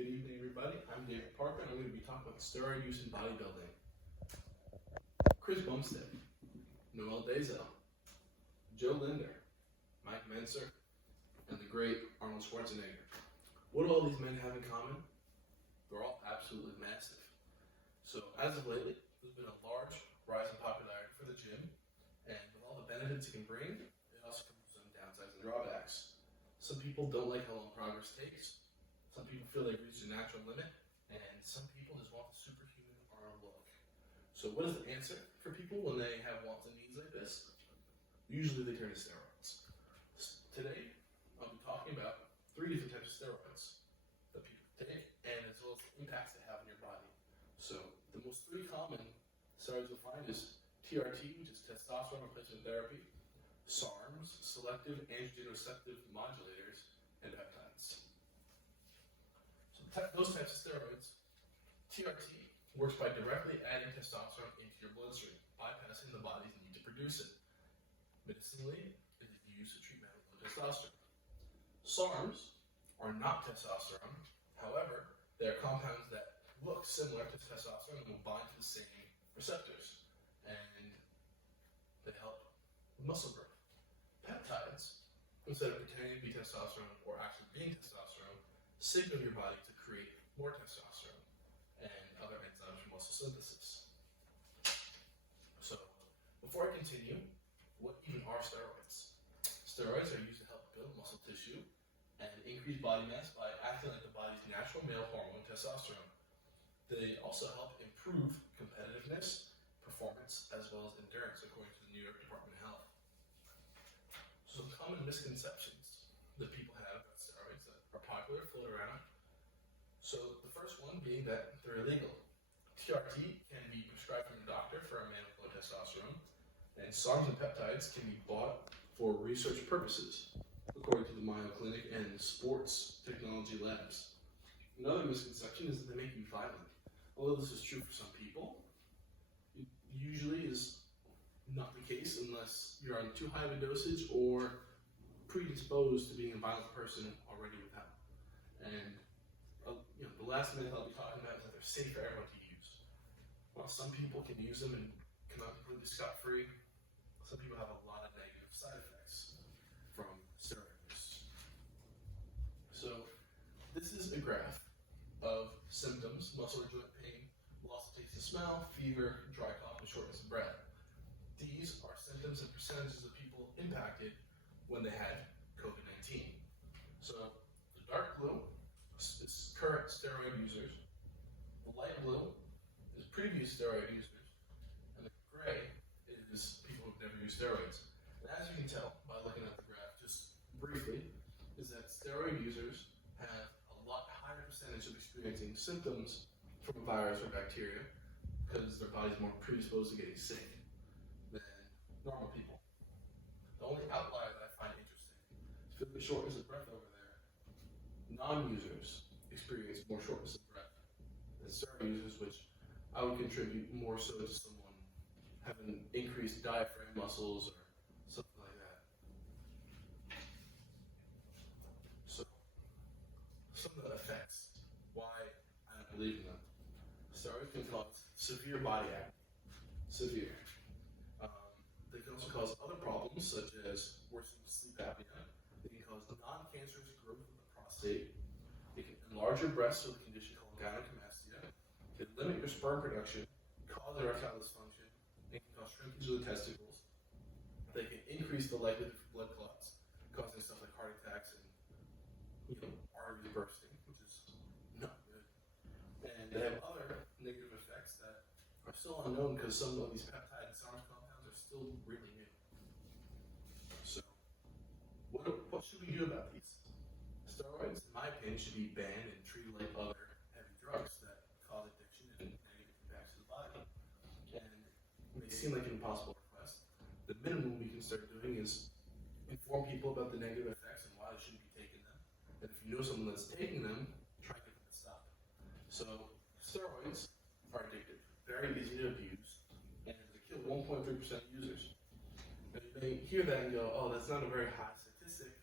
Good evening, everybody. I'm David Parker, and I'm going to be talking about steroid use in bodybuilding. Chris Bumstead, Noel Dazel, Joe Linder, Mike Menser, and the great Arnold Schwarzenegger. What do all these men have in common? They're all absolutely massive. So as of lately, there's been a large rise in popularity for the gym, and with all the benefits it can bring, it also comes with some downsides and drawbacks. Some people don't like how long progress takes. Some people feel they've reached a natural limit, and some people just want the superhuman arm look. So what is the answer for people when they have wants and needs like this? Usually they turn to steroids. Today, I'll be talking about 3 different types of steroids that people take, and as well as the impacts they have on your body. So the most 3 common steroids you'll find is TRT, which is testosterone replacement therapy, SARMs, selective androgen receptive modulators, and peptides. So those types of steroids, TRT works by directly adding testosterone into your bloodstream, bypassing the body's need to produce it. Medicinally, it is used to treat men with low testosterone. SARMs are not testosterone. However, they are compounds that look similar to testosterone and will bind to the same receptors, and they help with muscle growth. Peptides, instead of pretending to be testosterone or actually being testosterone, signal your body to create more testosterone and other enzymes for muscle synthesis. So, before I continue, what even are steroids? Steroids are used to help build muscle tissue and increase body mass by acting like the body's natural male hormone, testosterone. They also help improve competitiveness, performance, as well as endurance, according to the New York Department of Health. Some common misconceptions that people have about steroids that are popular float around. So the first one being that they're illegal. TRT can be prescribed from a doctor for a man with low testosterone, and SARMs and peptides can be bought for research purposes, according to the Mayo Clinic and sports technology labs. Another misconception is that they make you violent. Although this is true for some people, it usually is not the case unless you're on too high of a dosage or predisposed to being a violent person already without. And the last myth I'll be talking about is that they're safe for everyone to use. While some people can use them and come out completely scot-free, some people have a lot of negative side effects from steroid use. So this is a graph of symptoms: muscle or joint pain, loss of taste and smell, fever, dry cough, and shortness of breath. These are symptoms and percentages of people impacted when they had COVID-19. So the dark blue is current steroid users, the light blue is previous steroid users, and the gray is people who've never used steroids. And as you can tell by looking at the graph just briefly, is that steroid users have a lot higher percentage of experiencing symptoms from a virus or bacteria because their body's more predisposed to getting sick than normal people. The only outlier that I find interesting is feel the shortness of breath over there. Non-users experience more shortness of breath than steroid users, which I would contribute more so to someone having increased diaphragm muscles or something like that. So, some of the effects, why I don't believe in them. Steroids can cause severe body acne. Severe. They can also cause other problems, such as worsening sleep apnea. They can cause non-cancerous growth of the prostate. They can enlarge your breasts with a condition called gynecomastia. They limit your sperm production, cause erectile dysfunction. They can cause shrinkage of the testicles. They can increase the likelihood of blood clots, causing stuff like heart attacks and arteries bursting, which is not good. And they have other negative effects that are still unknown because some of these peptide and SARMs compounds are still really new. So, what should we do about these? Steroids, in my opinion, should be banned and treated like other heavy drugs that cause addiction and negative impacts to the body. And it may seem like an impossible request. The minimum we can start doing is inform people about the negative effects and why they shouldn't be taking them. And if you know someone that's taking them, try to get them to stop. So, steroids are addictive, very easy to abuse, and they kill 1.3% of users. And you may hear that and go, oh, that's not a very high statistic.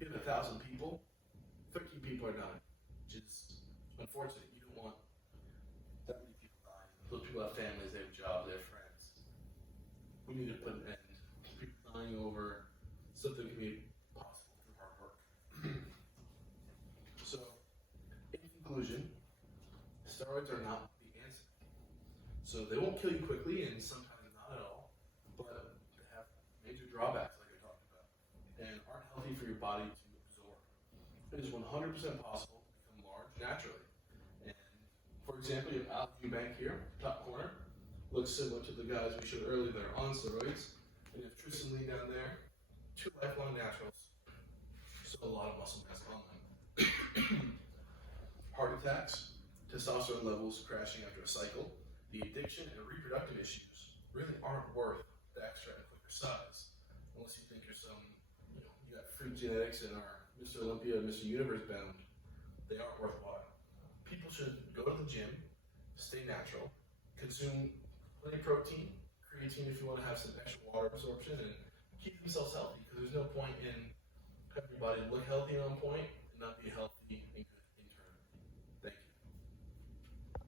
You have 1,000 people, 13 people are dying, which is unfortunate. You don't want that many people dying. Those people have families, they have jobs, they have friends. We need to put an end to people dying over something that can be possible through hard work. So, in conclusion, steroids are not the answer. So they won't kill you quickly, and sometimes not at all, but they have major drawbacks, like I talked about, and aren't healthy for your body to absorb. It is 100% possible to become large naturally. And for example, you have Al Eubank here, top corner, looks similar to the guys we showed earlier that are on steroids, and you have Tristan Lee down there, 2 lifelong naturals, so a lot of muscle mass on them. Heart attacks, testosterone levels crashing after a cycle, the addiction and reproductive issues really aren't worth the extra and quicker size, unless you think you're some, you got freak genetics and are Mr. Olympia, Mr. Universe bound. They aren't worthwhile. People should go to the gym, stay natural, consume plenty of protein, creatine if you want to have some extra water absorption, and keep themselves healthy, because there's no point in having your body look healthy and on point and not be healthy